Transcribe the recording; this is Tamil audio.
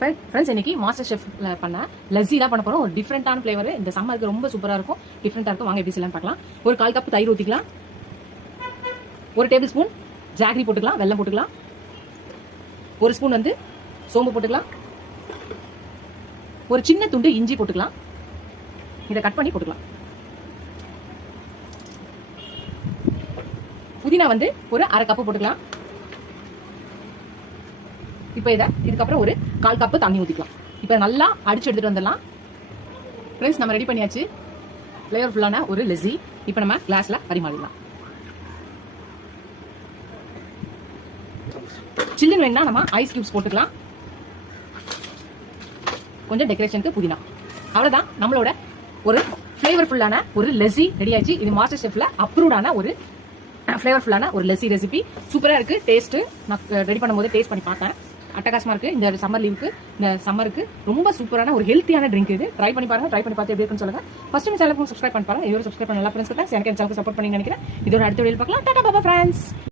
ஃப்ரெண்ட்ஸ் இன்னைக்கு மாஸ்டர் ஷெஃப்ல பண்ண லஸ்ஸி தான் பண்ண போறோம். ஒரு டிஃப்ரெண்டான ஃபிளேவர், இந்த சம்மருக்கு ரொம்ப சூப்பரா இருக்கும், டிஃப்ரெண்டா இருக்கும். வாங்க எப்படி செய்யலாம்னு பார்க்கலாம். ஒரு 1/4 கப் தயிர் ஊற்றிக்கலாம். 1 டேபிள் ஸ்பூன் ஜாகரி போட்டுக்கலாம், வெல்லம் போட்டுக்கலாம். 1 ஸ்பூன் வந்து சோம்பு போட்டுக்கலாம். ஒரு சின்ன துண்டு இஞ்சி போட்டுக்கலாம். இதை கட் பண்ணி போட்டுக்கலாம். புதினா வந்து ஒரு 1/2 கப் போட்டுக்கலாம். இப்போ இதுக்கப்புறம் ஒரு 1/4 கப் தண்ணி ஊற்றிக்கலாம். இப்போ நல்லா அடிச்சு எடுத்துட்டு வந்துடலாம். ஃப்ரெண்ட்ஸ் நம்ம ரெடி பண்ணியாச்சு ஃப்ளேவர்ஃபுல்லான ஒரு லஸ்ஸி. இப்போ நம்ம கிளாஸ்ல பரிமாறிடலாம். சில்லுன்னு வேணா நம்ம ஐஸ் கியூப்ஸ் போட்டுக்கலாம். கொஞ்சம் டெக்கரேஷனுக்கு புதினா. அவ்வளவுதான், நம்மளோட ஒரு ஃப்ளேவர்ஃபுல்லான ஒரு லஸ்ஸி ரெடி ஆயிடுச்சு. இது மாஸ்டர் ஷெஃப்ல அப்ரூவ்டான ஒரு ஃப்ளேவர்ஃபுல்லான ஒரு லஸ்ஸி ரெசிபி. சூப்பரா இருக்கு டேஸ்ட். நான் ரெடி பண்ணும்போது டேஸ்ட் பண்ணி பார்த்தேன். அட்டகாசமா இருக்கு. இந்த சம்மர் லீவுக்கு, இந்த சம்மருக்கு ரொம்ப சூப்பரான ஒரு ஹெல்த்தியான ட்ரிங்க் இது. ட்ரை பண்ணி பாருங்க. ட்ரை பண்ணி பார்த்து எப்படி இருக்குன்னு சொல்லுங்க. ஃபர்ஸ்ட் சேனலுக்கு சப்ஸ்கிரைப் பண்ணி பாருங்க. இதோட சப்ஸ்கிரைப் பண்ண எல்லா ஃப்ரெண்ட்ஸ் கிட்ட எனக்கு சேனலுக்கு சப்போர்ட் பண்ணி நினைக்கிறேன். இதோட அடுத்த வீடியோ பார்க்கலாம். டாடா பாபா ஃப்ரெண்ட்ஸ்.